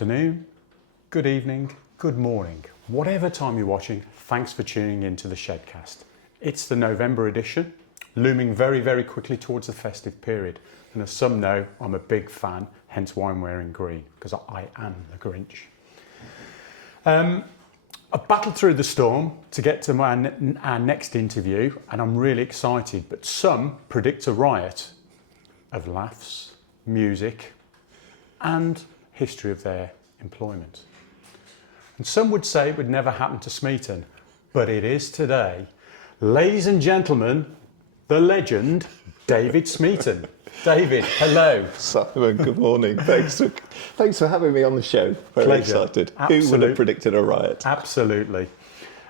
afternoon, good evening, good morning. Whatever time you're watching, thanks for tuning in to the Shedcast. It's the November edition, looming very, very quickly towards the festive period. And as some know, I'm a big fan, hence why I'm wearing green, because I am the Grinch. I've battled through the storm to get to our next interview, and I'm really excited. But some predict a riot of laughs, music, and history of their employment. And some would say it would never happen to Smeaton, but it is today. Ladies and gentlemen, the legend, David Smeaton. David, hello. Simon, good morning. Thanks for having me on the show. Very Pleasure. excited. Who would have predicted a riot? Absolutely.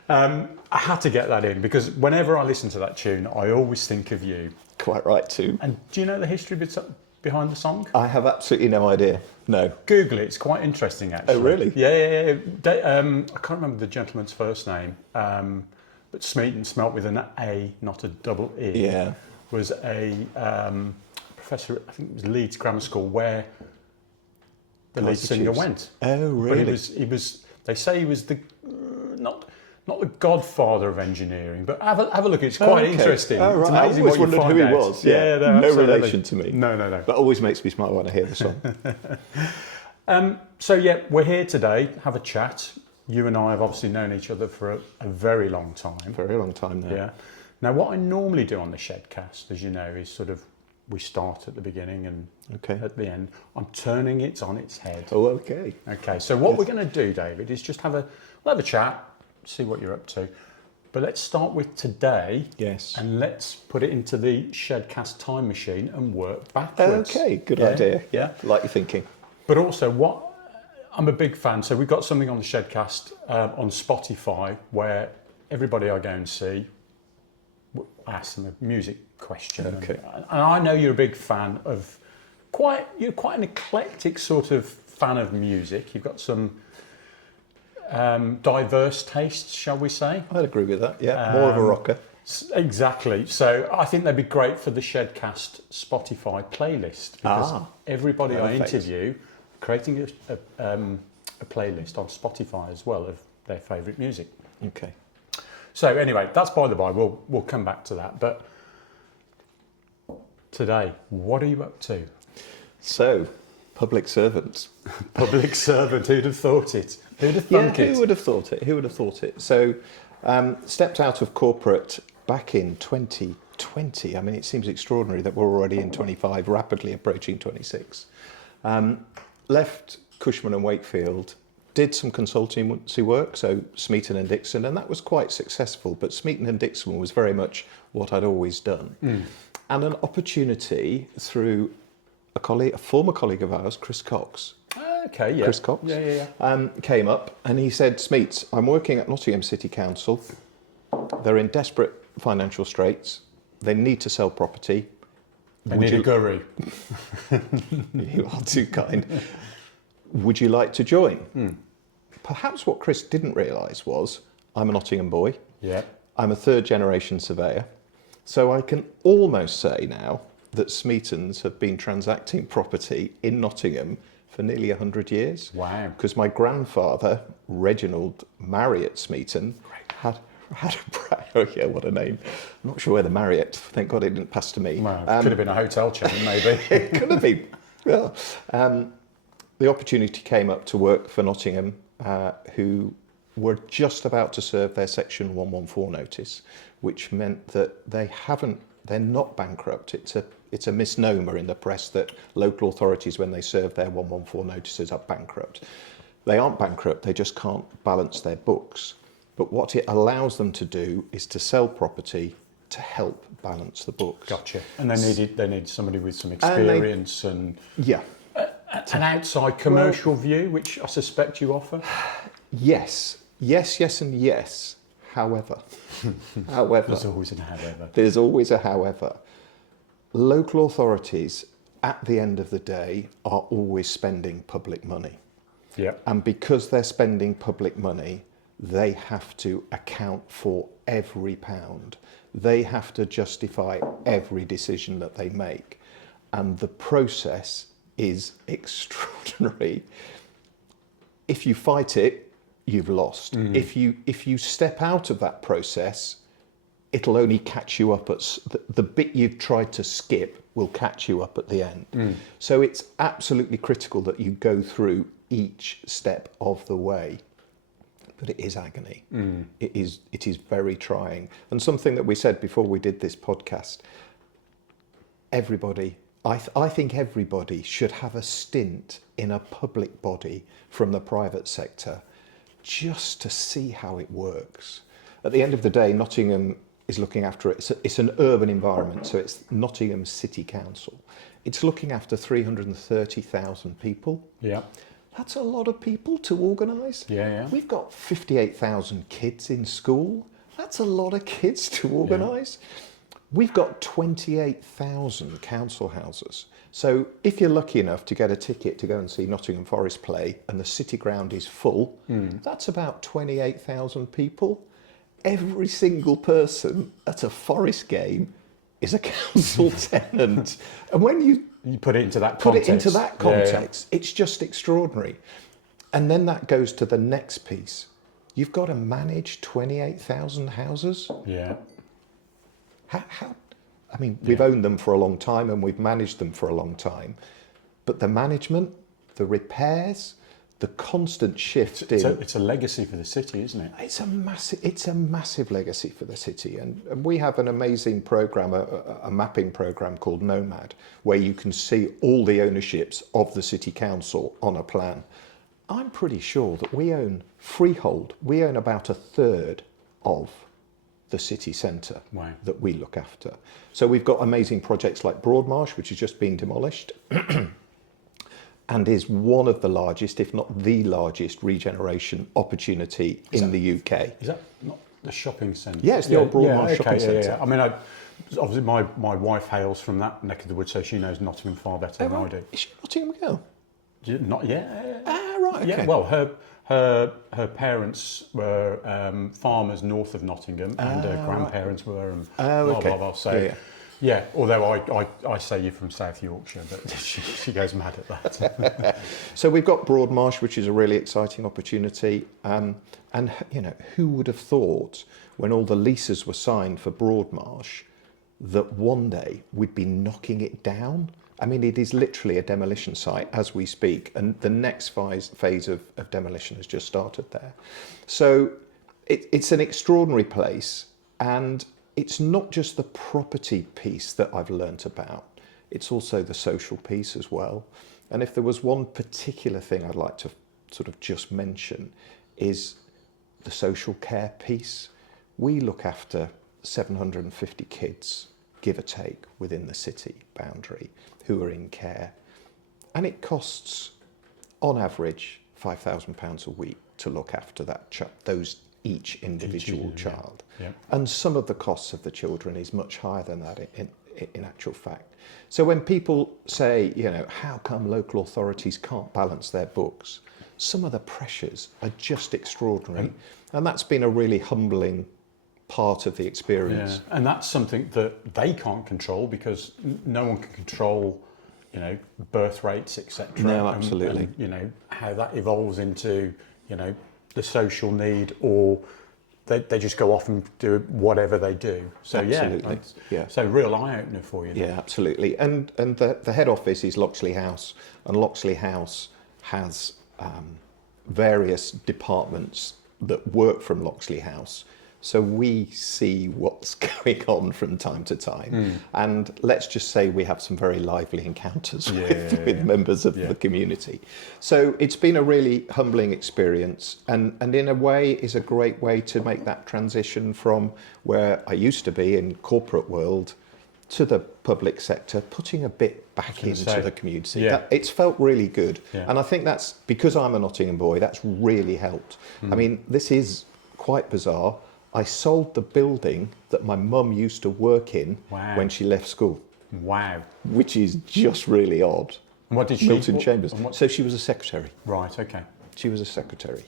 I had to get that in because whenever I listen to that tune, I always think of you. Quite right too. And do you know the history behind the song? I have absolutely no idea. No. Google it. It's quite interesting, actually. Oh, really? Yeah. I can't remember the gentleman's first name, but Smeaton, spelt with an A, not a double E, Yeah. was a professor, I think it was Leeds Grammar School, where the lead singer went. Oh, really? But he was. They say he was the not the godfather of engineering, but have a look. It's quite interesting. Oh, right. It's amazing I always what you wondered find who he out. was. Yeah, no, no absolutely. relation to me. No. But always makes me smile when I hear the song. So yeah, we're here today. Have a chat. You and I have obviously known each other for a very long time. Very long time now. Yeah. Now, what I normally do on the Shedcast, as you know, is sort of we start at the beginning and at the end. I'm turning it on its head. Oh, okay. Okay. So what we're going to do, David, is just we'll have a chat, see what you're up to. But let's start with today. Yes. And let's put it into the Shedcast time machine and work backwards. Okay, good idea. Yeah. Like your thinking. But also, I'm a big fan. So we've got something on the Shedcast on Spotify where everybody I go and see, I ask them a music question. Okay. And I know you're a big fan of you're quite an eclectic sort of fan of music. You've got some diverse tastes, shall we say? I'd agree with that. Yeah, more of a rocker. Exactly. So I think they'd be great for the Shedcast Spotify playlist because everybody I interview creating a playlist on Spotify as well of their favourite music. Okay. So anyway, that's by the by. We'll come back to that. But today, what are you up to? So, public servants. Public servant. Who'd have thought it? Who'd have thunk it? Who would have thought it? Who would have thought it? So, stepped out of corporate back in 2020. I mean, it seems extraordinary that we're already in 25, rapidly approaching 26. Left Cushman and Wakefield, did some consultancy work, so Smeaton and Dixon, and that was quite successful. But Smeaton and Dixon was very much what I'd always done. And an opportunity through a former colleague of ours, Chris Cox. Okay, yeah. Chris Cox. Yeah. Came up and he said, Smeets, I'm working at Nottingham City Council. They're in desperate financial straits. They need to sell property. They need a guru. You are too kind. Would you like to join? Perhaps what Chris didn't realise was I'm a Nottingham boy. Yeah. I'm a third generation surveyor. So I can almost say now that Smeatons have been transacting property in Nottingham for nearly 100 years. Wow. Because my grandfather, Reginald Marriott Smeaton, had oh yeah, what a name. I'm not sure where the Marriott, thank God it didn't pass to me. Well, it could have been a hotel chain, maybe. It could have been. Well, the opportunity came up to work for Nottingham, who were just about to serve their Section 114 notice, which meant that they're not bankrupt. It's a misnomer in the press that local authorities, when they serve their 114 notices, are bankrupt. They aren't bankrupt, they just can't balance their books. But what it allows them to do is to sell property to help balance the books. Gotcha. And they need somebody with some experience and yeah, an outside commercial view, which I suspect you offer. Yes, and yes. However, There's always a however. There's always a however. Local authorities, at the end of the day, are always spending public money. Yeah. And because they're spending public money, they have to account for every pound. They have to justify every decision that they make. And the process is extraordinary. if you fight it, you've lost. If you step out of that process, it'll only catch you up at the bit you've tried to skip will catch you up at the end. So it's absolutely critical that you go through each step of the way. But it is agony. It is very trying. And something that we said before we did this podcast, everybody, I think everybody should have a stint in a public body from the private sector just to see how it works. At the end of the day, Nottingham is looking after it. It's an urban environment, so it's Nottingham City Council. It's looking after 330,000 people. Yeah. That's a lot of people to organise. Yeah. We've got 58,000 kids in school. That's a lot of kids to organise. We've got 28,000 council houses. So if you're lucky enough to get a ticket to go and see Nottingham Forest play and the City Ground is full, that's about 28,000 people. Every single person at a Forest game is a council tenant. And when you put it into that context. It's just extraordinary. And then that goes to the next piece. You've got to manage 28,000 houses. Yeah. How? I mean, we've owned them for a long time and we've managed them for a long time. But the management, the repairs, the constant shift it's a legacy for the city, isn't it? It's a massive legacy for the city, and we have an amazing program, a mapping program called Nomad, where you can see all the ownerships of the city council on a plan. I'm pretty sure that we own freehold. We own about a third of the city centre that we look after. So we've got amazing projects like Broadmarsh, which has just been demolished. And is one of the largest, if not the largest, regeneration opportunity in the UK. Is that not the shopping centre? Yeah, it's the old Broadmarsh shopping centre. I mean, obviously my wife hails from that neck of the woods, so she knows Nottingham far better than I do. Is she a Nottingham girl? Not yet. Ah, right, okay. Yeah, well, her parents were farmers north of Nottingham, and her grandparents were, and blah, blah, blah. So, yeah, although I say you're from South Yorkshire, but she goes mad at that. So we've got Broadmarsh, which is a really exciting opportunity. And, you know, who would have thought when all the leases were signed for Broadmarsh that one day we'd be knocking it down? I mean, it is literally a demolition site as we speak, and the next phase of demolition has just started there. So it's an extraordinary place, and it's not just the property piece that I've learnt about, it's also the social piece as well. And if there was one particular thing I'd like to sort of just mention is the social care piece. We look after 750 kids, give or take, within the city boundary who are in care. And it costs, on average, £5,000 a week to look after those each individual child. Yeah. And some of the costs of the children is much higher than that in actual fact. So when people say, you know, how come local authorities can't balance their books? Some of the pressures are just extraordinary. And that's been a really humbling part of the experience. Yeah. And that's something that they can't control because no one can control, you know, birth rates, etc. No, absolutely. And, you know, how that evolves into, you know, the social need, or they just go off and do whatever they do. So absolutely. Yeah. So real eye-opener for you. Yeah, absolutely. And the head office is Loxley House, and Loxley House has various departments that work from Loxley House. So we see what's going on from time to time. And let's just say we have some very lively encounters with members of the community. So it's been a really humbling experience, and in a way is a great way to make that transition from where I used to be in corporate world to the public sector, putting a bit back into the community. It's felt really good. And I think that's, because I'm a Nottingham boy, that's really helped. I mean, this is quite bizarre. I sold the building that my mum used to work in when she left school. Wow. Which is just really odd. And what did she... Milton Chambers. So she was a secretary. Right, okay. She was a secretary.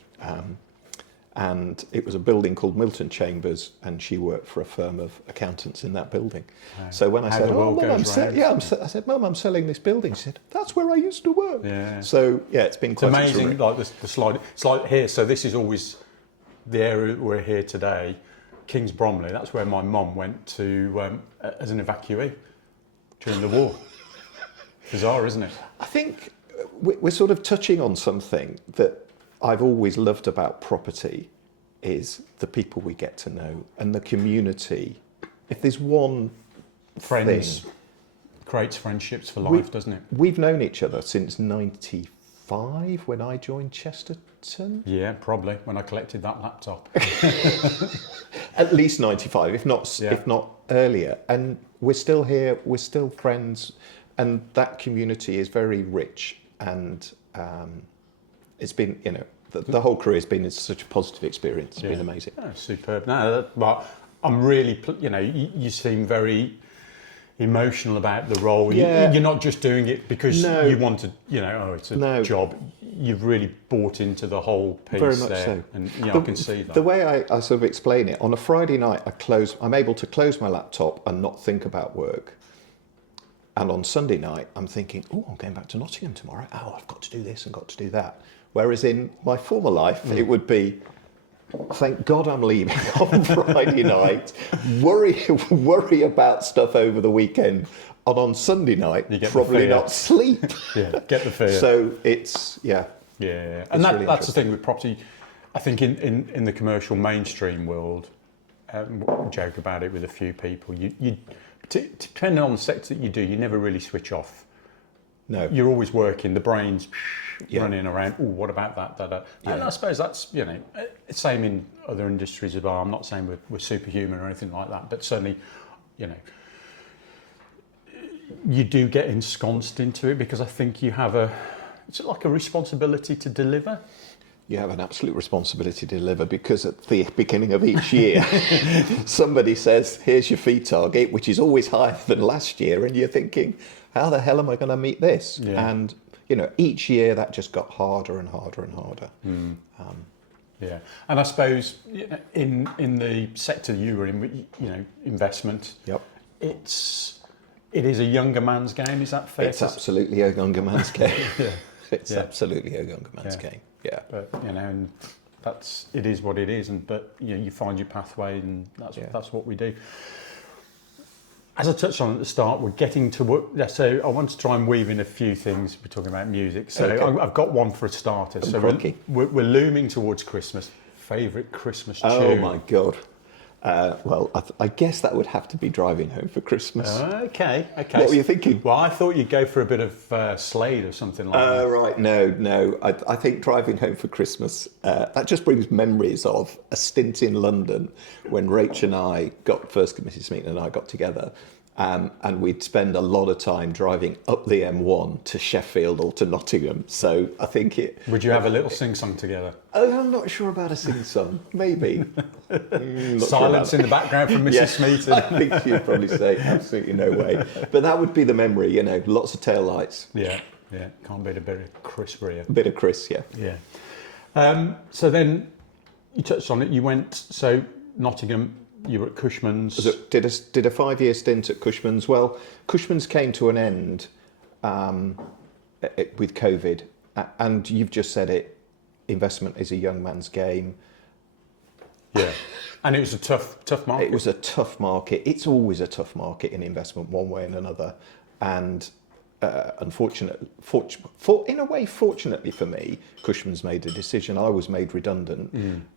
And it was a building called Milton Chambers, and she worked for a firm of accountants in that building. So when I How said, the "Oh, world Mum, goes round. I said, Mum, I'm selling this building," she said, "That's where I used to work." Yeah. So yeah, it's been It's quite amazing, extraordinary. like the slide. It's like here. So this is always the area we're here today, Kings Bromley. That's where my mum went to as an evacuee during the war. Bizarre, isn't it? I think we're sort of touching on something that I've always loved about property is the people we get to know and the community. If there's one Friends thing, creates friendships for life, doesn't it? we've known each other since '95 when I joined Chesterton. Yeah, probably when I collected that laptop. At least '95, if Yeah. not earlier. And we're still here. We're still friends, and that community is very rich. And it's been, the whole career has been such a positive experience. It's been amazing. Oh, superb. No, but I'm really, you seem very emotional about the role. Yeah. You're not just doing it because No. you want to, it's a No. job. You've really bought into the whole piece Very much there. so. And I can see that. The way I sort of explain it, on a Friday night, I'm able to close my laptop and not think about work. And on Sunday night, I'm thinking, oh, I'm going back to Nottingham tomorrow. Oh, I've got to do this and got to do that. Whereas in my former life, it would be, thank God I'm leaving on Friday night, worry about stuff over the weekend, and on Sunday night, You get the probably fear. not sleep. Yeah, get the fear. So it's, Yeah, and really that's the thing with property. I think in the commercial mainstream world, we joke about it with a few people. Depending on the sector that you do, you never really switch off. no. You're always working. The brain's Yeah. running around. Oh, what about that? And Yeah. I suppose that's it's same in other industries as well. I'm not saying we're superhuman or anything like that, but certainly, you do get ensconced into it because I think you have it's like a responsibility to deliver. You have an absolute responsibility to deliver because at the beginning of each year, somebody says, here's your fee target, which is always higher than last year. And you're thinking, how the hell am I going to meet this? Yeah. And, each year that just got harder and harder and harder. Yeah, and I suppose in the sector you were in, investment. Yep. It is a younger man's game. Is that fair? It's absolutely a younger man's game. Yeah. It's Yeah. absolutely a younger man's Yeah. game. Yeah. But and it is what it is, but you find your pathway, and that's what we do. As I touched on at the start, we're getting to work. So I want to try and weave in a few things. We're talking about music, so Okay. I've got one for a starter. So crikey. we're looming towards Christmas. Favourite Christmas tune? Oh my God. Well, I guess that would have to be Driving Home for Christmas. Okay. What were you thinking? Well, I thought you'd go for a bit of Slade or something like that. Right, no. I think Driving Home for Christmas, that just brings memories of a stint in London when Rach and I Mrs. Smeaton and I got together, and we'd spend a lot of time driving up the M1 to Sheffield or to Nottingham. So I think Would you have a little sing-song together? I'm not sure about a sing-song. Maybe. Not Silence sure in the background from Mrs. Yeah, Smeaton. I think she'd probably say absolutely no way. But that would be the memory, lots of tail lights. Yeah. Can't beat a bit of Chris Rea. A bit of Chris, yeah. Yeah. So then you touched on it. You went, so Nottingham, you were at Cushman's. Did a 5-year stint at Cushman's. Well, Cushman's came to an end with COVID, and you've just said it. Investment is a young man's game. Yeah. And it was a tough market. It was a tough market. It's always a tough market in investment, one way and another. And fortunately for me, Cushman's made a decision. I was made redundant,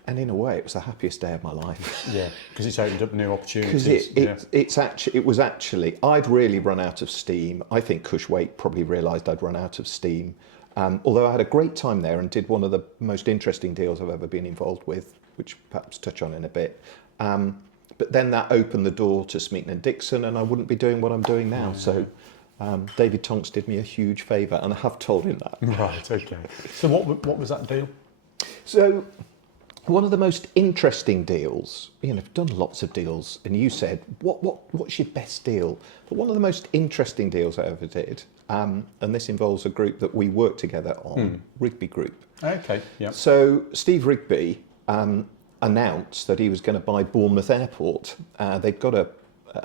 and in a way, it was the happiest day of my life. Yeah, because it's opened up new opportunities. Because it was actually I'd really run out of steam. I think Cushwaite probably realised I'd run out of steam. Although I had a great time there and did one of the most interesting deals I've ever been involved with, which perhaps touch on in a bit. But then that opened the door to Smeaton and Dixon, and I wouldn't be doing what I'm doing now. So David Tonks did me a huge favour, and I have told him that. Right, okay. So what was that deal? So one of the most interesting deals, I've done lots of deals, and you said, what's your best deal? But one of the most interesting deals I ever did, and this involves a group that we work together on, Rigby Group. Okay, yeah. So Steve Rigby announced that he was going to buy Bournemouth Airport. They've got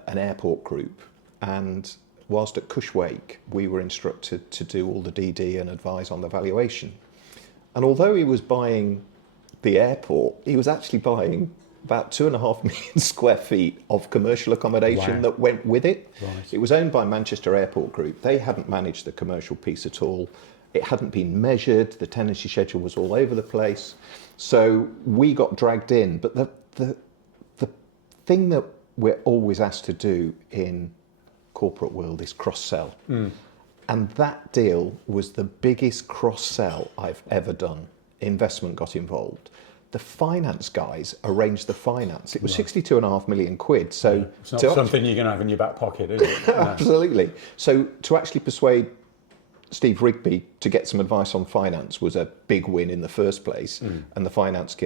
an airport group, and whilst at Cushwake, we were instructed to do all the DD and advise on the valuation. And although he was buying the airport, he was actually buying about 2.5 million square feet of commercial accommodation Wow. that went with it. Right. It was owned by Manchester Airport Group. They hadn't managed the commercial piece at all. It hadn't been measured. The tenancy schedule was all over the place. So we got dragged in. But the thing that we're always asked to do in corporate world is cross-sell. And that deal was the biggest cross-sell I've ever done. Investment got involved. The finance guys arranged the finance. It was 62.5 million quid. So It's not something you're going to have in your back pocket, is it? No. absolutely. So to actually persuade Steve Rigby to get some advice on finance was a big win in the first place. And the finance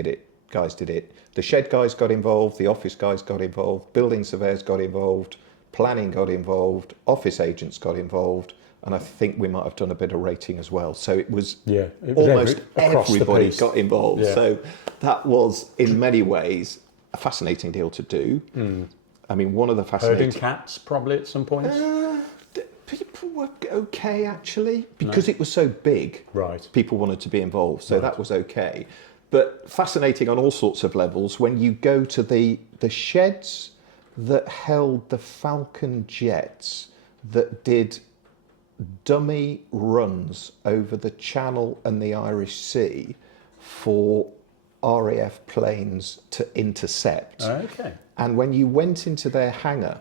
guys did it. The shed guys got involved. The office guys got involved. Building surveyors got involved. Planning got involved. Office agents got involved. And I think we might have done a bit of rating as well. So it was, Yeah, it was almost across the everybody piece. got involved. Yeah. So that was, in many ways, a fascinating deal to do. I mean, one of the Herding fascinating... cats, probably at some point. People were okay, actually, because it was so big. Right. People wanted to be involved, so that was okay. But fascinating on all sorts of levels. When you go to the sheds that held the Falcon jets that did dummy runs over the Channel and the Irish Sea for RAF planes to intercept. Okay. And when you went into their hangar,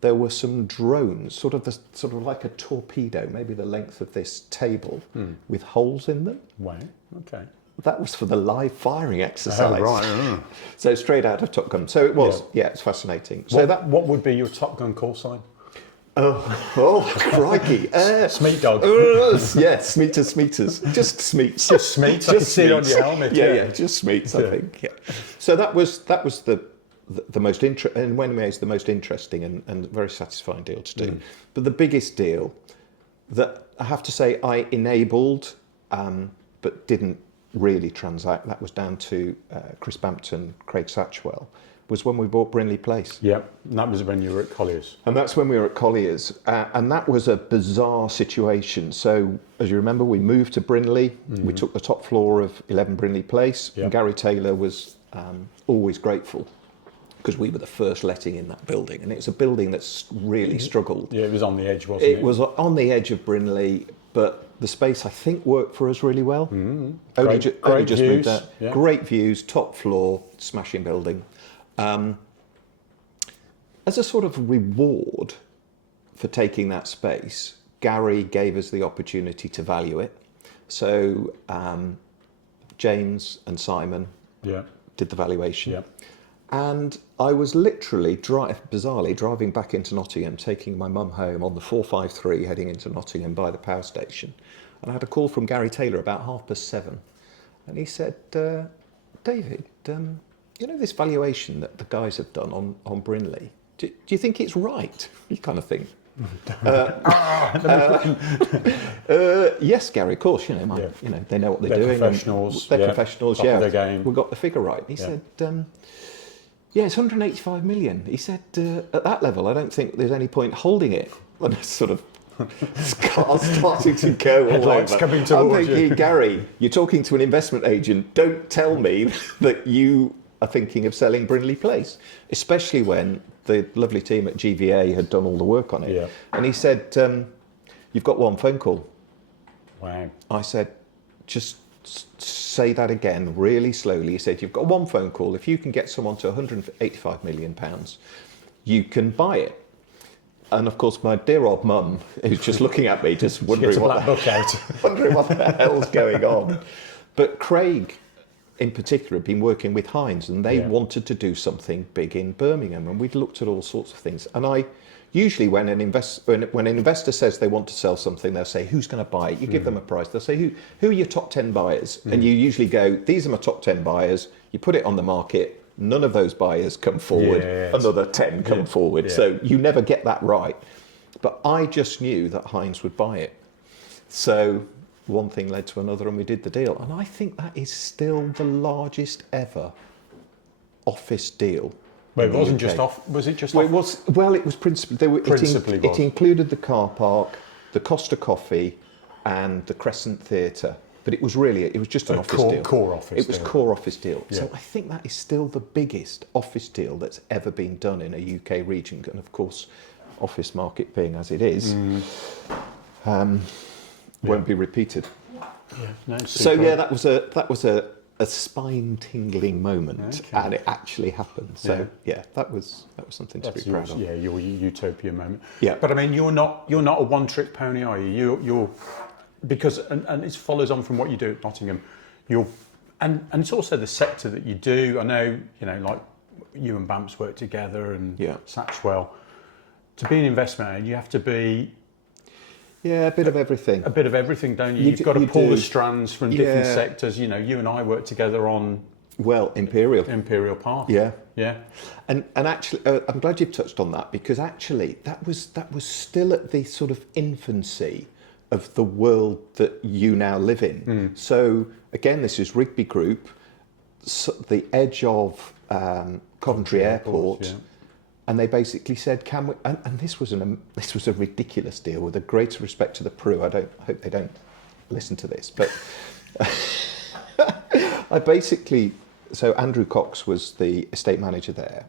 there were some drones, sort of like a torpedo, maybe the length of this table, with holes in them. Wow. Okay. That was for the live firing exercise. Oh, right. So straight out of Top Gun. So it was, it's fascinating. So What would be your Top Gun call sign? Oh, crikey. Smeet dog. Yes, Smeeters. Just Smeets. Just Smeets. I can see it on your helmet. Yeah, just Smeets, I think. Yeah. So that was the most the most interesting and very satisfying deal to do. But the biggest deal that I have to say I enabled, but didn't really transact, that was down to Chris Bampton, Craig Satchwell, was when we bought Brinley Place. Yep. And that was when you were at Colliers. And that's when we were at Colliers. And that was a bizarre situation. So, as you remember, we moved to Brinley. We took the top floor of 11 Brinley Place. Yep. And Gary Taylor was always grateful because we were the first letting in that building. And it's a building that's really struggled. Yeah, it was on the edge, wasn't it? It was on the edge of Brinley, but the space, I think, worked for us really well. Only Great just views, moved out. yeah. Great views, top floor, smashing building. As a sort of reward for taking that space, Gary gave us the opportunity to value it. So James and Simon Yeah. did the valuation. Yeah. And I was literally, bizarrely, driving back into Nottingham, taking my mum home on the 453, heading into Nottingham by the power station. And I had a call from Gary Taylor about 7:30. And he said, David, you know this valuation that the guys have done on Brinley? Do you think it's right? You kind of think. Yes, Gary, of course, Yeah. they know what they're They're doing. professionals, They're yeah, professionals, top yeah. of their game. We got the figure right. He said, yeah, it's 185 million. He said, at that level, I don't think there's any point holding it. And it's sort of cars starting to go all Headlights over. coming I'm towards thinking, you. Gary, you're talking to an investment agent. Don't tell me that you are thinking of selling Brinley Place, especially when the lovely team at GVA had done all the work on it. Yeah. And he said, you've got one phone call. Wow. I said, just say that again really slowly. He said, you've got one phone call. If you can get someone to £185 million, you can buy it. And of course, my dear old mum, who's just looking at me, just wondering Gets a black book out. wondering what the hell's going on. But Craig, in particular, had been working with Hines, and they wanted to do something big in Birmingham. And we'd looked at all sorts of things. And I usually, when an investor says they want to sell something, they'll say, who's going to buy it? You give them a price. They'll say, who are your top 10 buyers? And you usually go, these are my top 10 buyers. You put it on the market. None of those buyers come forward. Yeah. Another 10 come forward. Yeah. So you never get that right. But I just knew that Hines would buy it. So one thing led to another, and we did the deal. And I think that is still the largest ever office deal. Well, in it the wasn't UK. just off. Was it just Well, off? it was. Well, it was principally. Principally was. It included the car park, the Costa Coffee, and the Crescent Theatre. But it was just an office deal. Core office. It was deal. core office deal. Yeah. So I think that is still the biggest office deal that's ever been done in a UK region. And of course, office market being as it is, won't be repeated. Yeah, no, So super. yeah, that was a spine-tingling moment, Okay. and it actually happened. So yeah, that was something to That's be proud yours, of. yeah, your utopia moment. Yeah. But I mean, you're not a one-trick pony, are you? You're because and it follows on from what you do at Nottingham. And it's also the sector that you do. I know, like you and Bamps work together, and Yeah. Satchwell. To be an investment owner, you have to be Yeah, a bit of everything. a bit of everything, don't you? You You've d- got to you pull do. the strands from different Yeah. sectors. You and I work together on Well, Imperial. Imperial Park. Yeah. Yeah. And actually, I'm glad you've touched on that, because actually that was still at the sort of infancy of the world that you now live in. So again, this is Rigby Group, the edge of Coventry Airport, yeah. and they basically said, "Can we?" And this was a ridiculous deal. With the greatest respect to the Pru, I hope they don't listen to this, but I basically. So Andrew Cox was the estate manager there.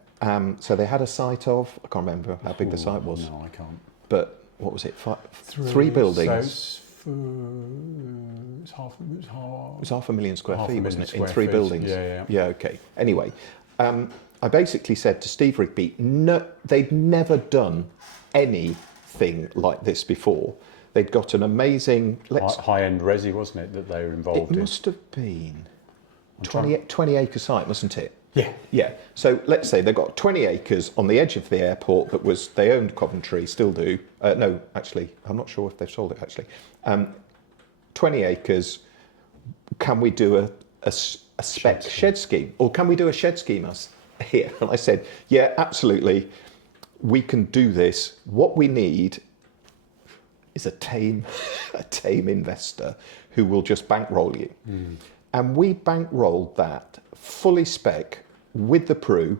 So they had a site of, I can't remember how big the site was, No, I can't. but what was it? Three buildings. So it's half. It was 500,000 square Half a feet, million wasn't it? In square three feet. buildings. Yeah. Yeah, okay. Anyway, I basically said to Steve Rigby, no, they'd never done anything like this before. They'd got an amazing, High-end resi, wasn't it, that they were involved it in? must have been 20 acre site, mustn't it? Yeah. Yeah. So let's say they've got 20 acres on the edge of the airport they owned Coventry, still do. No, actually, I'm not sure if they've sold it actually. 20 acres, can we do a spec shed scheme? Or can we do a shed scheme here? And I said, yeah, absolutely. We can do this. What we need is a tame investor who will just bankroll you. And we bankrolled that fully spec with the Pru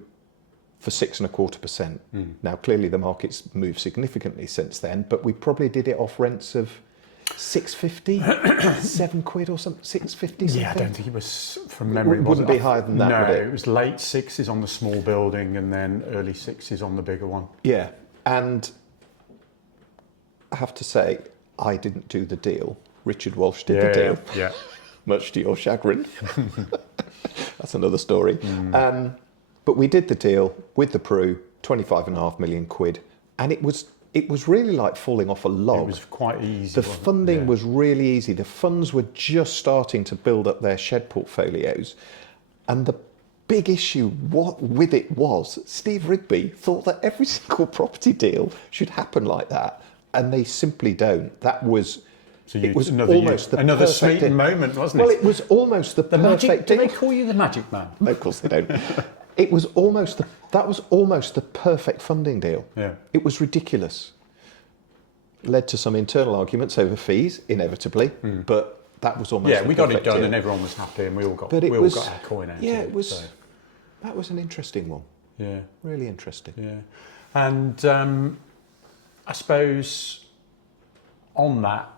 for 6.25%. Now, clearly the market's moved significantly since then, but we probably did it off rents of 650, 7 quid or something, 650 something. Yeah, I don't think it was, from memory. It wouldn't be higher than that, No, would it? it was late sixes on the small building and then early sixes on the bigger one. Yeah, and I have to say, I didn't do the deal. Richard Walsh did the deal, Yeah. much to your chagrin. That's another story. But we did the deal with the Pru, 25.5 million quid, and it was really like falling off a log. It was quite easy. The wasn't it? funding Yeah. was really easy. The funds were just starting to build up their shed portfolios. And the big issue with it was Steve Rigby thought that every single property deal should happen like that. And they simply don't. It was almost the another perfect Smeaton deal. moment, wasn't it? Well, it was almost the perfect magic. Do deal. they call you the magic man? No, of course they don't. That was almost the perfect funding deal. Yeah. It was ridiculous. Led to some internal arguments over fees, inevitably, but that was almost Yeah, the we got it perfect done deal. and everyone was happy and we all got But it we all was, got our coin out. yeah, of it was. So, That was an interesting one. yeah. Really interesting. Yeah, and I suppose on that,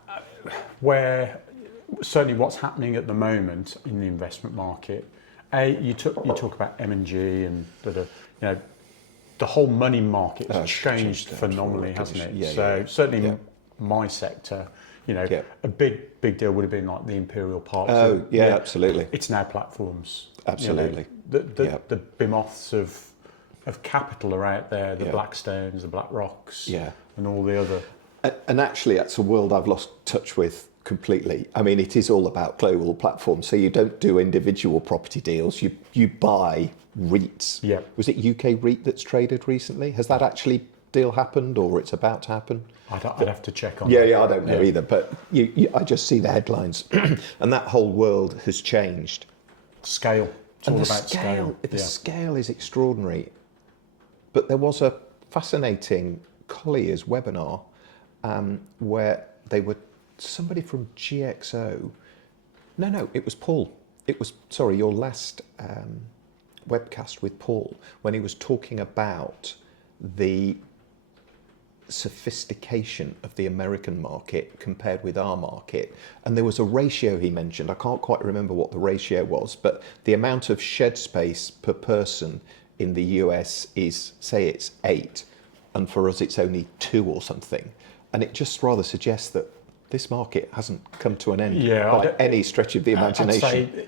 where certainly what's happening at the moment in the investment market, you talk about M&G and the whole money market has changed phenomenally, hasn't it? Yeah, so yeah. certainly Yeah. my sector, Yeah. a big deal would have been like the Imperial Park. Oh, yeah, absolutely. It's now platforms. Absolutely. The behemoths of capital are out there, the Yeah. Blackstones, the BlackRocks, Yeah. and all the other. And actually, that's a world I've lost touch with completely. I mean, it is all about global platforms. So you don't do individual property deals. You buy REITs. Yeah. Was it UK REIT that's traded recently? Has that actually deal happened, or it's about to happen? I'd have to check on. Yeah, that. yeah, I don't know either. But I just see the headlines, and that whole world has changed. Scale. It's all And about scale. the scale is extraordinary. But there was a fascinating Colliers webinar where they were somebody from GXO. No, it was Paul. It was, sorry, your last webcast with Paul, when he was talking about the sophistication of the American market compared with our market. And there was a ratio he mentioned. I can't quite remember what the ratio was, but the amount of shed space per person in the US is, say it's 8, and for us it's only 2 or something. And it just rather suggests that this market hasn't come to an end by any stretch of the imagination.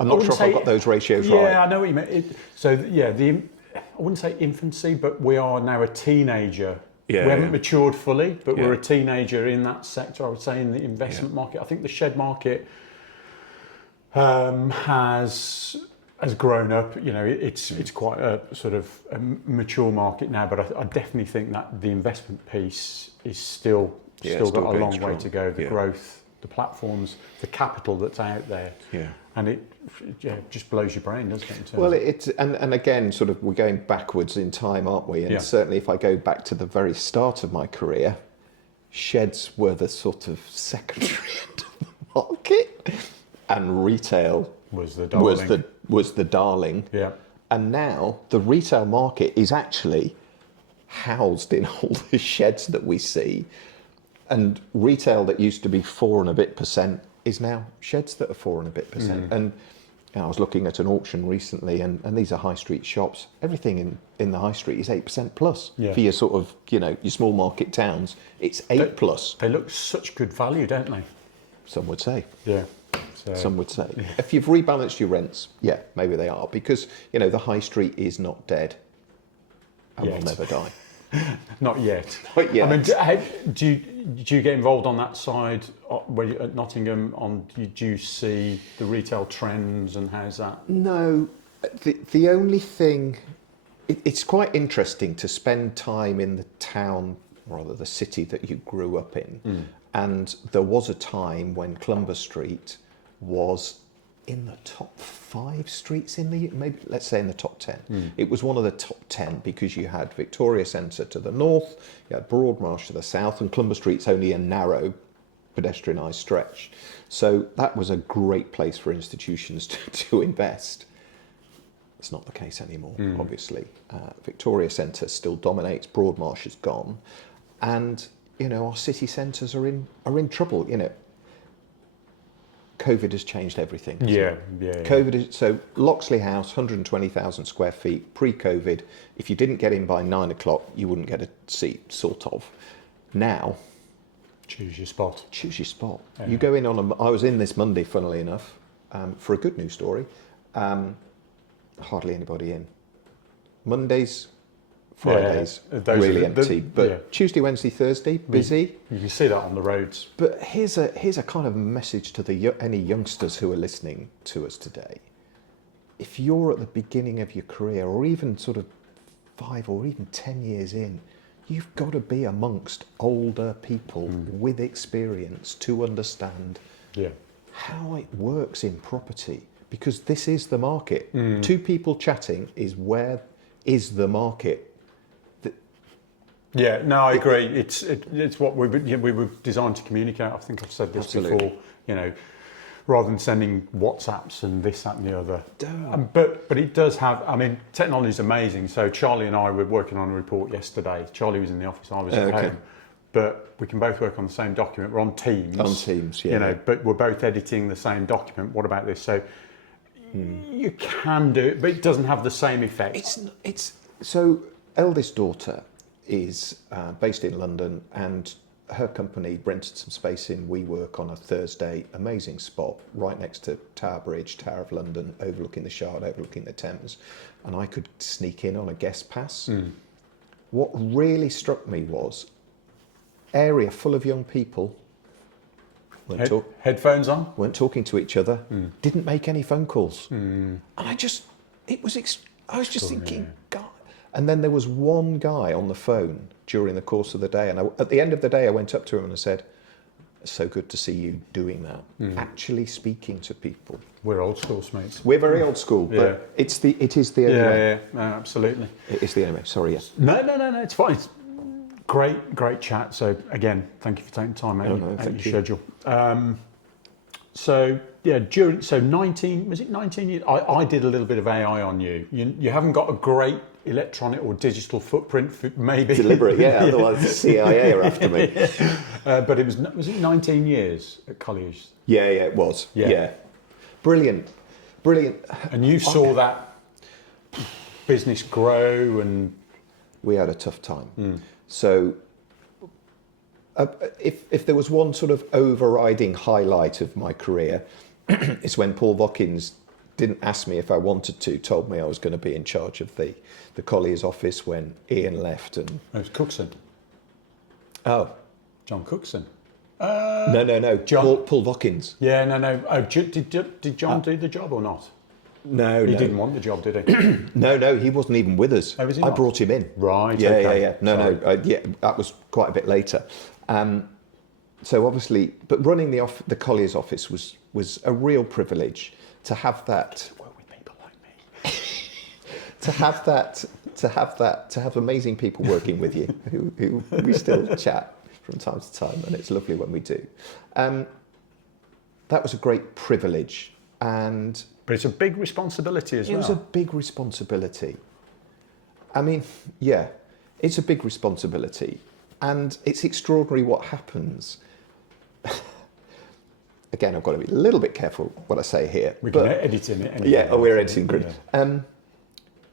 I'm not sure if I've got those ratios right. Yeah, I know what you mean. I wouldn't say infancy, but we are now a teenager. Yeah, we haven't matured fully, but we're a teenager in that sector, I would say, in the investment market. I think the shed market has grown up. You know, it's quite a sort of a mature market now, but I definitely think that the investment piece is still got a long way to go. The growth, the platforms, the capital that's out there. Yeah. And it just blows your brain, doesn't it? Well, and again, sort of, we're going backwards in time, aren't we? And certainly if I go back to the very start of my career, sheds were the sort of secondary end of the market, and retail was the darling. Yeah. And now the retail market is actually housed in all the sheds that we see. And retail that used to be 4% and a bit is now sheds that are 4% and a bit percent. And I was looking at an auction recently, and these are high street shops. Everything in the high street is 8% plus for your sort of, your small market towns. It's 8 plus. They look such good value, don't they? Some would say. Yeah. Some would say. If you've rebalanced your rents, maybe they are, because the high street is not dead and will never die. Not yet. Not yet. I mean, do you get involved on that side when you're at Nottingham? Do you see the retail trends, and how's that? No, the only thing, it's quite interesting to spend time in the town, or rather the city that you grew up in. And there was a time when Clumber Street was in the top 5 streets maybe let's say in the top 10. It was one of the top 10 because you had Victoria Centre to the north, you had Broadmarsh to the south, and Clumber Street's only a narrow pedestrianised stretch. So that was a great place for institutions to invest. It's not the case anymore, obviously. Victoria Centre still dominates, Broadmarsh is gone, and our city centres are in trouble. COVID has changed everything. So Loxley House, 120,000 square feet, pre-COVID. If you didn't get in by 9 o'clock, you wouldn't get a seat, sort of. Now, choose your spot. Yeah. You go in I was in this Monday, funnily enough, for a good news story. Hardly anybody in. Mondays, Fridays, really empty. But Tuesday, Wednesday, Thursday, busy. You can see that on the roads. But here's a kind of message to any youngsters who are listening to us today. If you're at the beginning of your career, or even sort of 5 or even 10 years in, you've got to be amongst older people with experience to understand how it works in property. Because this is the market. 2 people chatting is the market. Yeah, no, I agree. It's what we were designed to communicate. I think I've said this before. Rather than sending WhatsApps and this, that, and the other. But it does have. I mean, technology is amazing. So Charlie and I were working on a report yesterday. Charlie was in the office, I was at home. But we can both work on the same document. We're on Teams. On Teams, yeah. But we're both editing the same document. What about this? So you can do it, but it doesn't have the same effect. So eldest daughter is based in London, and her company rented some space in WeWork on a Thursday. Amazing spot, right next to Tower Bridge, Tower of London, overlooking the Shard, overlooking the Thames, and I could sneak in on a guest pass. What really struck me was area full of young people. Headphones on? Weren't talking to each other. Didn't make any phone calls. And I was just thinking, God. And then there was one guy on the phone during the course of the day. And at the end of the day, I went up to him and I said, "So good to see you doing that, actually speaking to people." We're old school, mates. We're very old school, but it is the only way. Yeah, no, absolutely. It is the only way. Sorry, yes. No, it's fine. It's Great chat. So again, thank you for taking time out, out of your schedule. So yeah, so 19, was it 19 years? I did a little bit of AI on you. You haven't got a great electronic or digital footprint, maybe. Deliberate, yeah, otherwise the CIA are after me. But was it 19 years at Colliers? Yeah, it was. Yeah. Brilliant. And you saw that business grow, and we had a tough time. So if there was one sort of overriding highlight of my career, it's when Paul Watkins didn't ask me if I wanted to, told me I was going to be in charge of the Colliers office when Ian left. And it was Cookson. Oh. John Cookson. No. John. Paul Watkins. Yeah, no. Oh, did John do the job or not? No, he didn't want the job, did he? No, he wasn't even with us. Oh, was he I not? brought him in. Right. Yeah, okay. yeah. No. That was quite a bit later. So obviously, but running the Colliers office was a real privilege to have that. Work with people like me. to have amazing people working with you who we still chat from time to time, and it's lovely when we do. That was a great privilege, But it's a big responsibility as well. It was a big responsibility. I mean, yeah, it's a big responsibility, and it's extraordinary what happens. Again, I've got to be a little bit careful what I say here. We can edit in it. Yeah, we're editing, good. Yeah.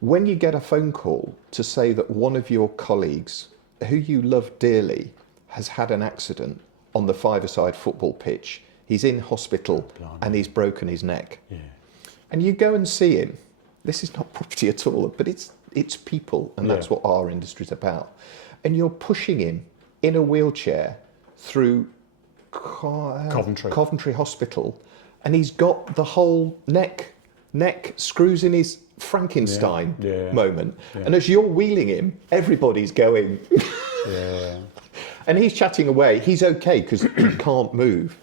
When you get a phone call to say that one of your colleagues, who you love dearly, has had an accident on the five-a-side football pitch, he's in hospital and he's broken his neck. Yeah. And you go and see him. This is not property at all, but it's people, and that's what our industry's about. And you're pushing him in a wheelchair through Coventry Hospital, and he's got the whole neck screws in his Frankenstein moment. Yeah. And as you're wheeling him, everybody's going. And he's chatting away. He's okay because he can't move.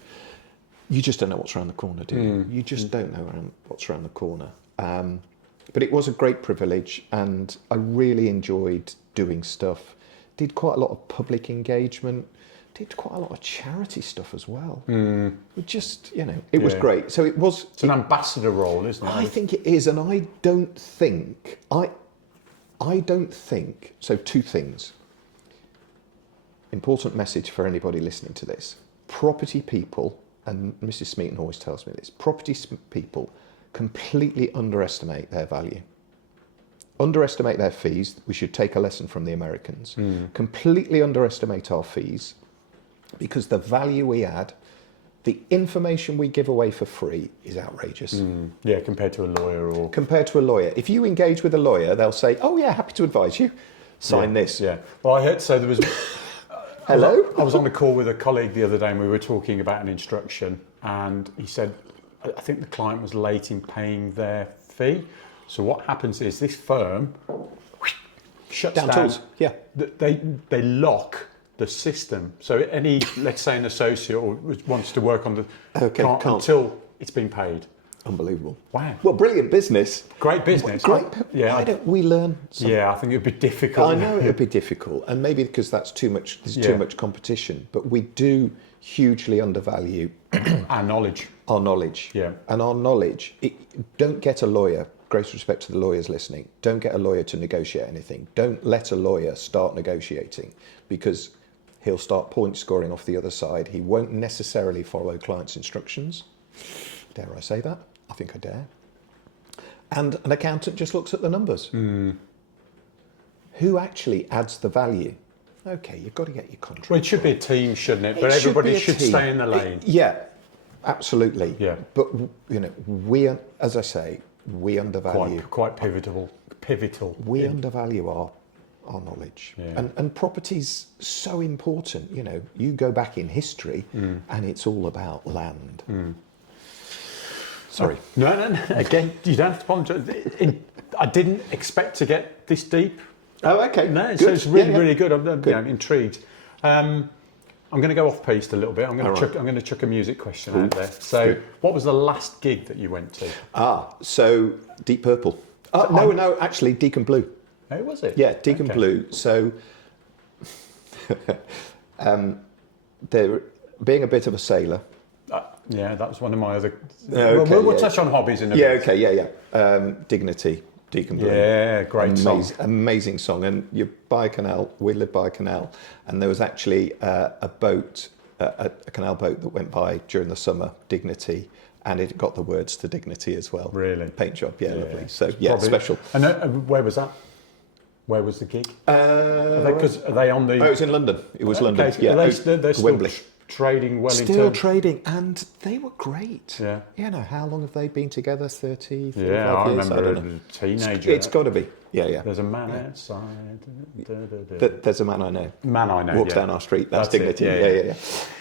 You just don't know what's around the corner, do you? You just don't know what's around the corner. But it was a great privilege, and I really enjoyed doing stuff. Did quite a lot of public engagement. Did quite a lot of charity stuff as well. Just, it was great. So it's an ambassador role, isn't it? I think it is, and I don't think, so two things. Important message for anybody listening to this. Property people, and Mrs. Smeaton always tells me this, property people completely underestimate their value. Underestimate their fees. We should take a lesson from the Americans. Completely underestimate our fees, because the value we add, the information we give away for free is outrageous. Yeah, compared to a lawyer. If you engage with a lawyer, they'll say, oh yeah, happy to advise you. Sign this. Yeah. Well, I heard, so there was... Hello? I was on a call with a colleague the other day, and we were talking about an instruction, and he said, I think the client was late in paying their fee. So what happens is this firm shuts down. Tools. Yeah. They lock the system. So let's say an associate or wants to work on the can't until it's been paid. Unbelievable. Wow. Well, brilliant business. Great business. Why don't we learn something? Yeah, I think it'd be difficult. I know it'd be difficult, and maybe because there's too much competition, but we do hugely undervalue our knowledge. Yeah. And our knowledge, don't get a lawyer, great respect to the lawyers listening, don't get a lawyer to negotiate anything. Don't let a lawyer start negotiating, because he'll start point scoring off the other side. He won't necessarily follow clients' instructions. Dare I say that? I think I dare. And an accountant just looks at the numbers. Who actually adds the value? Okay, you've got to get your contract. Well, it should be a team, shouldn't it? But everybody should stay in the lane. Yeah, absolutely. Yeah. But we, as I say, we undervalue. Quite pivotal. We undervalue our knowledge. Yeah. And property's so important. You go back in history, and it's all about land. Sorry. No. Again, you don't have to apologise. I didn't expect to get this deep. Oh, okay. No, so it's really good. I'm intrigued. I'm going to go off piste a little bit. I'm going to chuck a music question out there. So, what was the last gig that you went to? So Deep Purple. No, actually Deacon Blue. Oh, was it? Yeah, Deacon Blue. So There, being a bit of a sailor. Yeah, that was one of my other. Okay, we'll yeah. touch on hobbies in a Yeah, bit. okay, yeah. Dignity, Deacon Bloom. Yeah, great song. Amazing song. And you're by a canal, we live by a canal, and there was actually a boat, a canal boat that went by during the summer, Dignity, and it got the words to Dignity as well. Really? Paint job, yeah, Yeah. lovely. So, yeah, Probably- special. And where was that? Where was the gig? Because are they on the? Oh, it was in London. It was London. Okay, Yeah, they're still Wembley. trading well Still into. trading, and they were great. Yeah. You know, how long have they been together? 30, 35 Yeah, I years? remember don't know. as a teenager. It's got to be. Yeah, yeah. There's a man outside. There's a man I know. Man I know. Walks yeah. down our street. That's That's it, Dignity.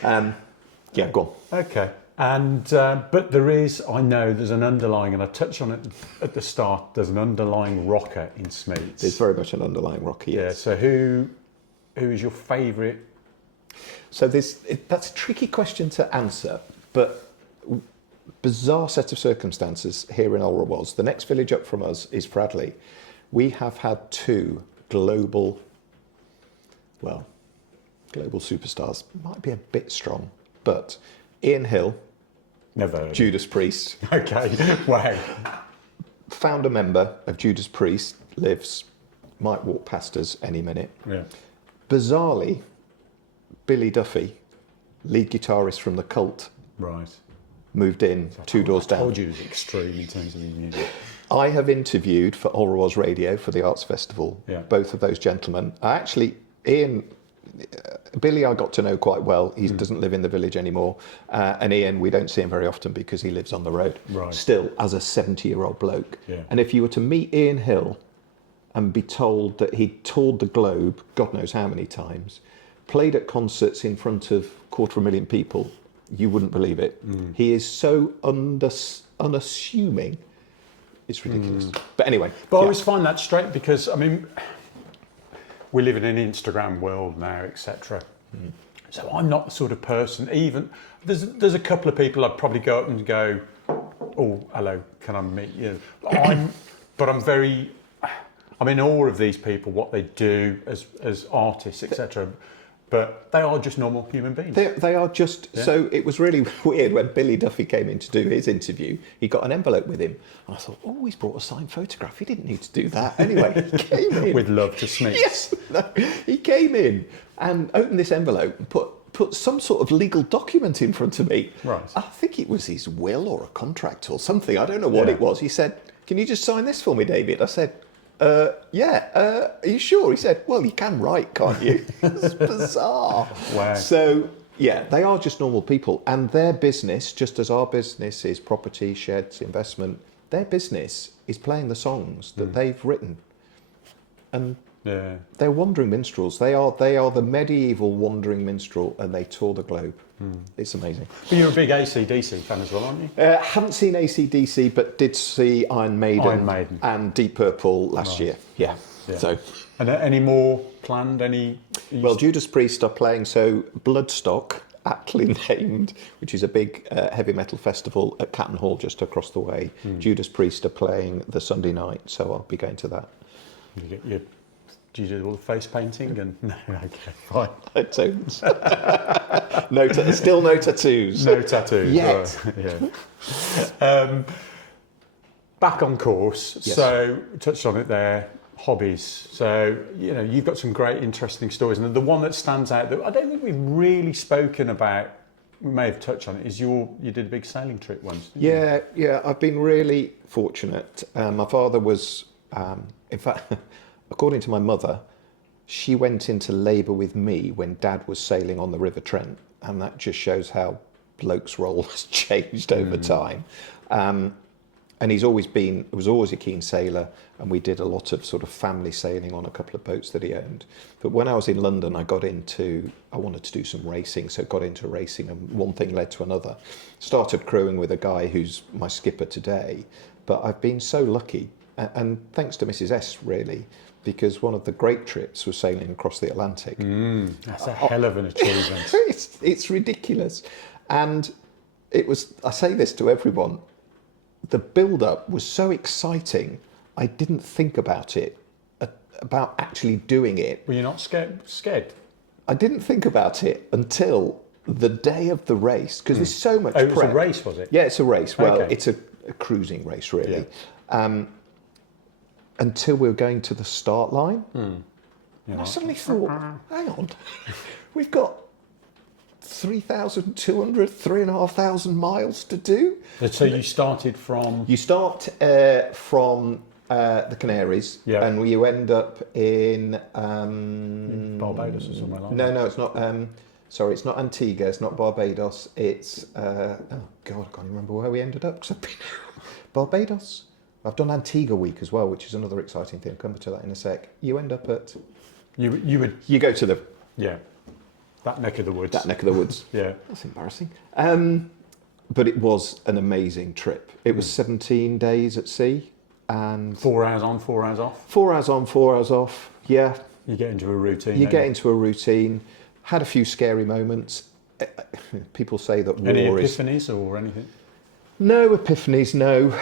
Yeah. Yeah, go on. Okay. And but there is, I know, there's an underlying, and I touched on it at the start. There's an underlying rocker in Smeets. There's very much an underlying rocky. Yeah. Yes. So who is your favourite? So that's a tricky question to answer, but bizarre set of circumstances here in Olra. The next village up from us is Fradley. We have had two global superstars. Might be a bit strong, but Ian Hill, Never. Heard of Judas Priest, it. Okay. Wow. founder member of Judas Priest, might walk past us any minute. Yeah. Bizarrely, Billy Duffy, lead guitarist from The Cult, Right. moved in two doors I down. told you it was extreme in terms of the music. I have interviewed for Olra Radio for the Arts Festival, Yeah. both of those gentlemen. Billy I got to know quite well. He doesn't live in the village anymore. And Ian, we don't see him very often because he lives on the road. Right. Still, as a 70-year-old bloke. Yeah. And if you were to meet Ian Hill and be told that he toured the globe, God knows how many times, played at concerts in front of 250,000 people, you wouldn't believe it. He is so unassuming. It's ridiculous. But anyway. But I yeah. always find that straight because, I mean, we live in an Instagram world now, etc. So I'm not the sort of person, even, there's a couple of people I'd probably go up and go, oh, hello, can I meet you? But I'm in awe of these people, what they do as artists, etc. But they are just normal human beings. They are just, Yeah. so it was really weird when Billy Duffy came in to do his interview. He got an envelope with him. And I thought, oh, he's brought a signed photograph. He didn't need to do that. Anyway, he came in. With love to Smeets. Yes. No, he came in and opened this envelope and put some sort of legal document in front of me. Right. I think it was his will or a contract or something. I don't know what Yeah. it was. He said, can you just sign this for me, David? I said, yeah, are you sure? He said, well, you can write, can't you? It's bizarre. Wow. So, yeah, they are just normal people. And their business, just as our business is property, sheds, investment, their business is playing the songs that they've written. And Yeah. they're wandering minstrels. They are the medieval wandering minstrel, and they tour the globe. It's amazing. But you're a big AC/DC fan as well, aren't you? Haven't seen AC/DC, but did see Iron Maiden, and Deep Purple last year. Yeah. Yeah. So, And any more planned? well, Judas Priest are playing. So Bloodstock, aptly named, which is a big heavy metal festival at Catton Hall just across the way. Judas Priest are playing the Sunday night, so I'll be going to that. Do you do all the face painting? And no, okay, fine. Tones. Still no tattoos. No tattoos. Yet. Right, yeah. Back on course. Yes. So touched on it there. Hobbies. So you've got some great, interesting stories, and the one that stands out that I don't think we've really spoken about. We may have touched on it. Is you did a big sailing trip once? Didn't you? Yeah. I've been really fortunate. My father was, in fact, according to my mother, she went into labour with me when Dad was sailing on the River Trent, and that just shows how bloke's role has changed over time. And he was always a keen sailor, and we did a lot of sort of family sailing on a couple of boats that he owned. But when I was in London, I wanted to do some racing, so got into racing, and one thing led to another. Started crewing with a guy who's my skipper today, but I've been so lucky, and thanks to Mrs. S, really, because one of the great trips was sailing across the Atlantic. That's a hell of an achievement. It's ridiculous. And I say this to everyone, the build-up was so exciting, I didn't think about it, about actually doing it. Were you not scared? I didn't think about it until the day of the race, because there's so much Oh, it was a prep. race, was it? Yeah, it's a race. Well, Okay. it's a cruising race, really. Until we were going to the start line. And I suddenly thought, hang on, we've got 3,200, 3,500 miles to do. So you started from... You start from the Canaries, Yeah. and you end up in... Barbados or somewhere like that? No, it's not... sorry, it's not Antigua, it's not Barbados, it's... oh, God, I can't even remember where we ended up, because I've been... Barbados? I've done Antigua week as well, which is another exciting thing. I'll come to that in a sec. You end up at... You would... You go to the... Yeah. That neck of the woods. That neck of the woods. Yeah. That's embarrassing. But it was an amazing trip. It was 17 days at sea, and 4 hours on, 4 hours off. 4 hours on, 4 hours off. Yeah, You get into a routine. you don't get into a routine. Had a few scary moments. People say that war Any is... epiphanies or anything? No epiphanies, no.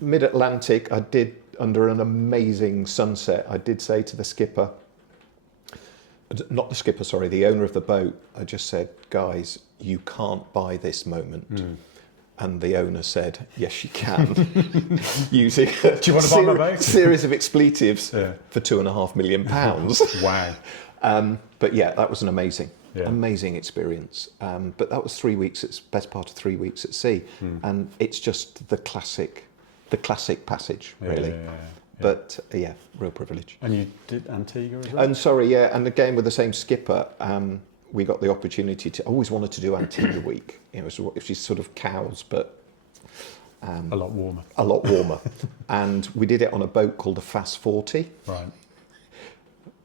Mid-Atlantic, I did, under an amazing sunset, I did say to the skipper, not the skipper, sorry, the owner of the boat, I just said, guys, you can't buy this moment. And the owner said, yes, you can, using a Do you want to buy my boat? series of expletives Yeah. for £2.5 million. Wow. But yeah, that was an amazing, Yeah. amazing experience. But that was 3 weeks, it's best part of 3 weeks at sea. And it's just the classic passage, really. Yeah. But yeah, real privilege. And you did Antigua as well? And sorry, yeah, and again with the same skipper, we got the opportunity to. I always wanted to do Antigua week. You know, if she's sort of cows, but A lot warmer. a lot warmer. And we did it on a boat called the Fast 40. Right.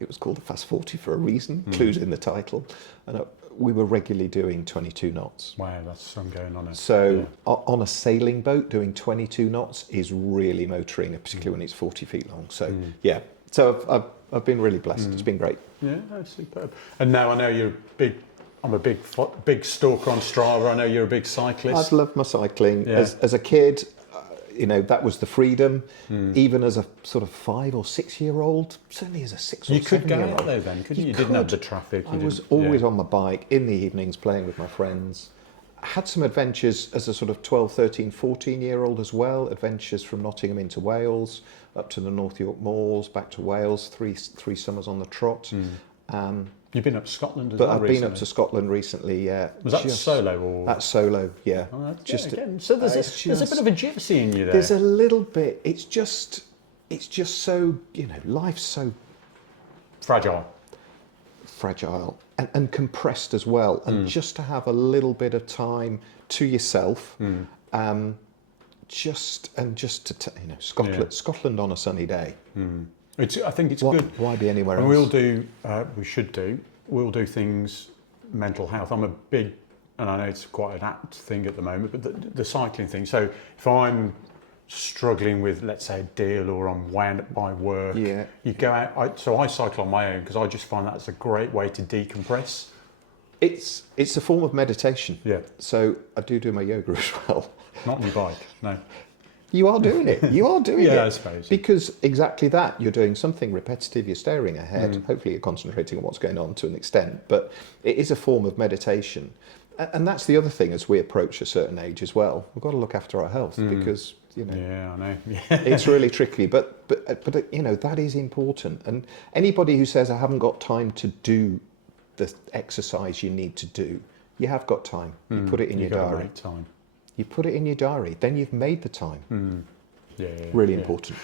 It was called the Fast 40 for a reason. Clues in the title. And we were regularly doing 22 knots. Wow, that's some going on. So on a sailing boat, doing 22 knots is really motoring, particularly when it's 40 feet long. So yeah, so I've been really blessed. It's been great. Yeah, that's superb. And now I know you're I'm a big stalker on Strava. I know you're a big cyclist. I've loved my cycling. Yeah. As a kid, you know, that was the freedom. Even as a sort of 5 or 6 year old, certainly as a 6 or You 7 could go year out old. there then, couldn't you? You didn't have the traffic. I was always on my bike in the evenings playing with my friends. I had some adventures as a sort of 12, 13, 14 year old as well. Adventures from Nottingham into Wales, up to the North York Moors, back to Wales, three summers on the trot. You've been up to Scotland as But well I've been up recently. to Scotland recently, yeah. Was that solo or? That's solo, yeah. Oh, that's Just- again. So there's a bit of a gypsy in you there. There's a little bit, it's just so, you know, life's so Fragile. fragile and compressed as well. And just to have a little bit of time to yourself, just to, you know, Scotland on a sunny day. I think it's good. Why be anywhere And else? we'll do things, mental health. I'm a big, and I know it's quite an apt thing at the moment, but the cycling thing. So if I'm struggling with, let's say, a deal or I'm wound up by work, Yeah. you go out. So I cycle on my own because I just find that's a great way to decompress. It's a form of meditation. Yeah. So I do my yoga as well. Not on your bike, no. You are doing it. You are doing it. Yeah, I suppose. Because exactly that. You're doing something repetitive. You're staring ahead. Hopefully, you're concentrating on what's going on to an extent. But it is a form of meditation. And that's the other thing as we approach a certain age as well. We've got to look after our health because, you know, Yeah, I know. Yeah. it's really tricky. But you know, that is important. And anybody who says, I haven't got time to do the exercise you need to do, you have got time. You put it in your You've got to diary. make time. You put it in your diary. Then you've made the time. Yeah, Really yeah. important.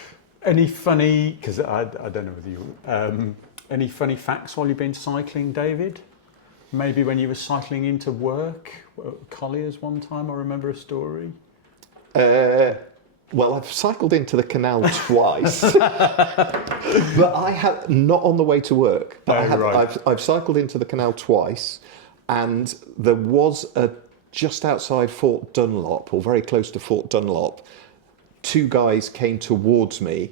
Any funny, because I don't know whether you, any funny facts while you've been cycling, David? Maybe when you were cycling into work, Colliers one time, I remember a story. Well, I've cycled into the canal twice, but I have not on the way to work. But Oh, I have, right. I've cycled into the canal twice, and there was just outside Fort Dunlop, or very close to Fort Dunlop, 2 guys came towards me.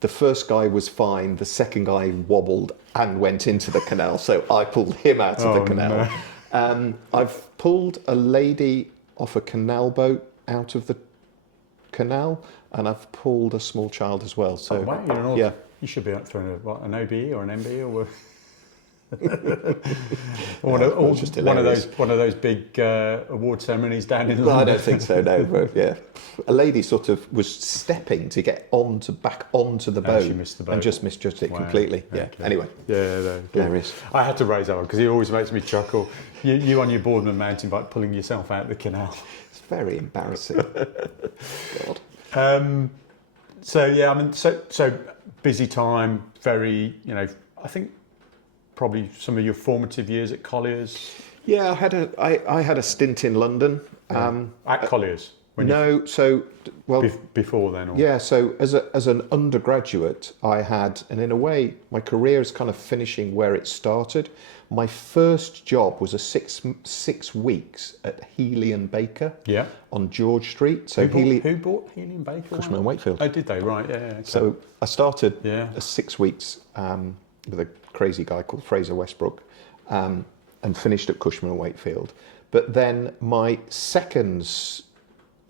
The first guy was fine. The second guy wobbled and went into the canal, so I pulled him out of the canal. I've pulled a lady off a canal boat out of the canal, and I've pulled a small child as well. So Wow, you're an yeah, You should be out throwing an OBE or an MBE or One of those big award ceremonies down in London. No, I don't think so. No, but yeah, a lady sort of was stepping to get back onto the boat, she missed the boat. and just misjudged it Wow. completely. Yeah. Okay. Anyway, Yeah, no, hilarious. I had to raise that one because he always makes me chuckle. You on your Boardman mountain bike pulling yourself out the canal. It's very embarrassing. God. So yeah, I mean, so busy time. Very, I think probably some of your formative years at Colliers. Yeah, I had a stint in London. At Colliers. Before then. Or? Yeah, so as an undergraduate, I had, and in a way, my career is kind of finishing where it started. My first job was a six weeks at Healy and Baker. Yeah. On George Street. So who bought Healy and Baker? Cushman and Wakefield. Oh, did they? Right. Yeah. Okay. So I started Yeah. 6 weeks with a crazy guy called Fraser Westbrook, and finished at Cushman and Wakefield. But then my second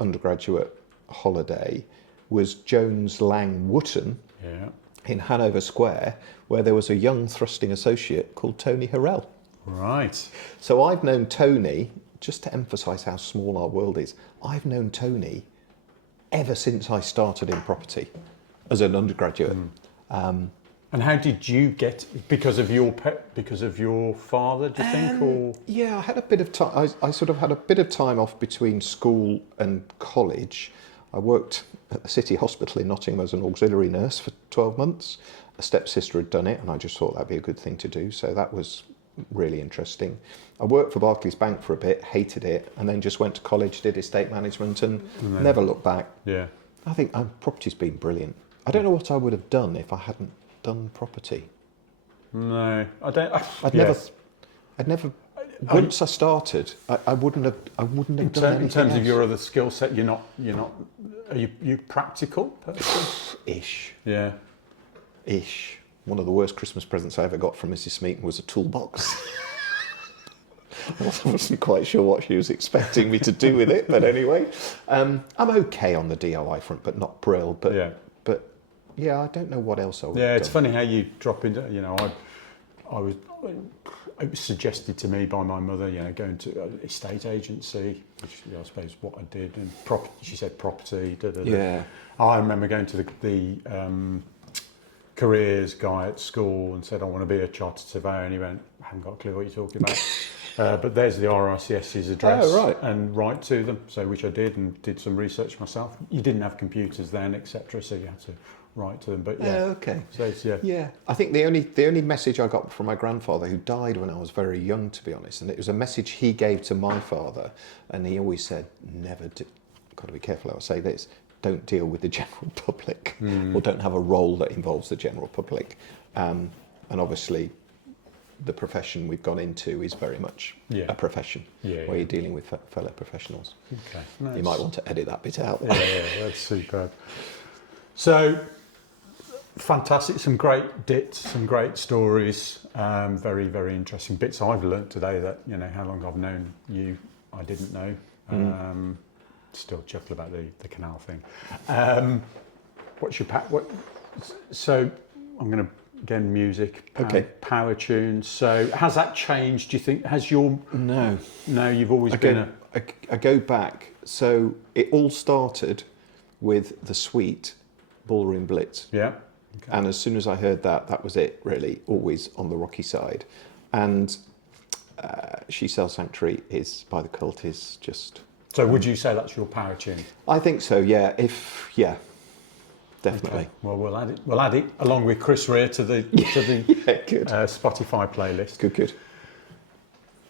undergraduate holiday was Jones Lang Wootton Yeah. in Hanover Square, where there was a young thrusting associate called Tony Harrell. Right. So I've known Tony, just to emphasise how small our world is, I've known Tony ever since I started in property as an undergraduate. And how did you get because of your father? Do you think, or Yeah, I had a bit of time. I sort of had a bit of time off between school and college. I worked at the City Hospital in Nottingham as an auxiliary nurse for 12 months. A stepsister had done it, and I just thought that'd be a good thing to do. So that was really interesting. I worked for Barclays Bank for a bit, hated it, and then just went to college, did estate management, and never looked back. yeah? I think property's been brilliant. I don't know what I would have done if I hadn't done property. No, I don't. I'd never. Once I started, I wouldn't have done anything In terms else. of your other skill set, you're not. Are you practical person? Ish. Yeah. One of the worst Christmas presents I ever got from Mrs. Smeaton was a toolbox. I wasn't quite sure what she was expecting me to do with it, but anyway, I'm okay on the DIY front, but not brill. But yeah, I don't know what else I would. Yeah, have it's done. funny how you drop into. It was suggested to me by my mother, going to an estate agency, which I suppose what I did, and she said property. Yeah. I remember going to the careers guy at school and said I want to be a chartered surveyor, and he went, I haven't got a clue what you're talking about. But there's the RICS's address, right. and write to them. So which I did, and did some research myself. You didn't have computers then, etc. So you had to write to them. But yeah, Okay. so it's, yeah. Yeah, I think the only message I got from my grandfather, who died when I was very young, to be honest, and it was a message he gave to my father, and he always said, never do, got to be careful how I say this, don't deal with the general public, or don't have a role that involves the general public. And obviously, the profession we've gone into is very much a profession, where you're dealing with fellow professionals. Okay. Nice. You might want to edit that bit out. Yeah, that's superb. So, fantastic, some great dits, some great stories, very, very interesting bits I've learnt today that, how long I've known you, I didn't know. Still chuckle about the canal thing. What's your so I'm going to, again, music, power tunes. So has that changed, do you think? Has your... No, you've always been I go back. So it all started with the Sweet Ballroom Blitz. Yeah. Okay. And as soon as I heard that, that was it, really, always on the rocky side. And She Sells Sanctuary is, by the Cult, is just... So would you say that's your power tune? I think so, yeah. Definitely. Okay. Well, we'll add it along with Chris Rea to the Good. Spotify playlist. Good.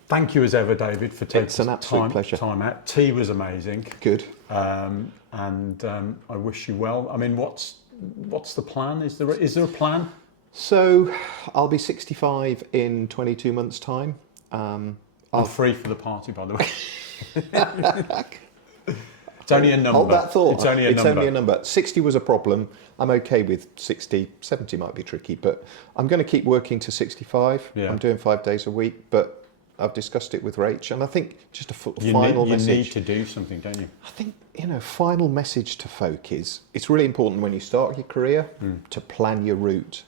Thank you as ever, David, for taking It's an absolute pleasure. time out. Tea was amazing. Good. And I wish you well. I mean, what's the plan? Is there a plan? So I'll be 65 in 22 months' time. I'm free for the party, by the way. It's only a number. Hold that thought. It's only a number. 60 was a problem. I'm okay with 60. 70 might be tricky, but I'm going to keep working to 65. Yeah. I'm doing 5 days a week, but I've discussed it with Rach, and I think just a final message. You need to do something, don't you? I think, final message to folk is, it's really important when you start your career to plan your route.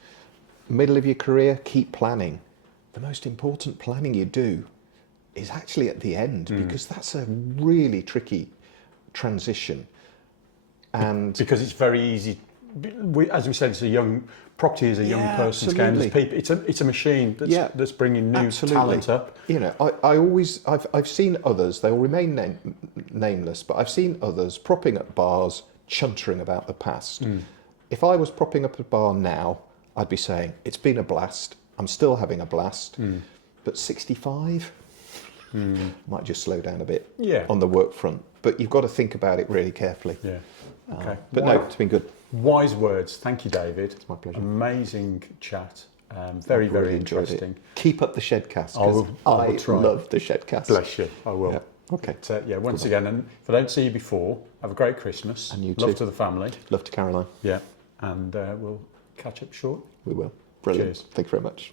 Middle of your career, keep planning. the most important planning you do is actually at the end, because that's a really tricky transition. And Because it's very easy. As we said, it's a young property is a young Yeah, person's game. There's absolutely. people, it's a machine that's bringing new talent up. You know, I've seen others, they'll remain nameless, but I've seen others propping up bars, chuntering about the past. If I was propping up a bar now, I'd be saying, it's been a blast, I'm still having a blast, but 65 might just slow down a bit Yeah. on the work front. But you've got to think about it really carefully. Yeah. Okay. But no, it's been good. Wise words. Thank you, David. It's my pleasure. Amazing chat. Very, I've very really enjoyed interesting. it. Keep up the Shedcast, I will because I try. love the Shedcast. Bless you. I will. Yeah. Okay. But, once again, and if I don't see you before, have a great Christmas. And you Love too. to the family. Love to Caroline. Yeah. And we'll catch up shortly. We will. Brilliant. Cheers. Thank you very much.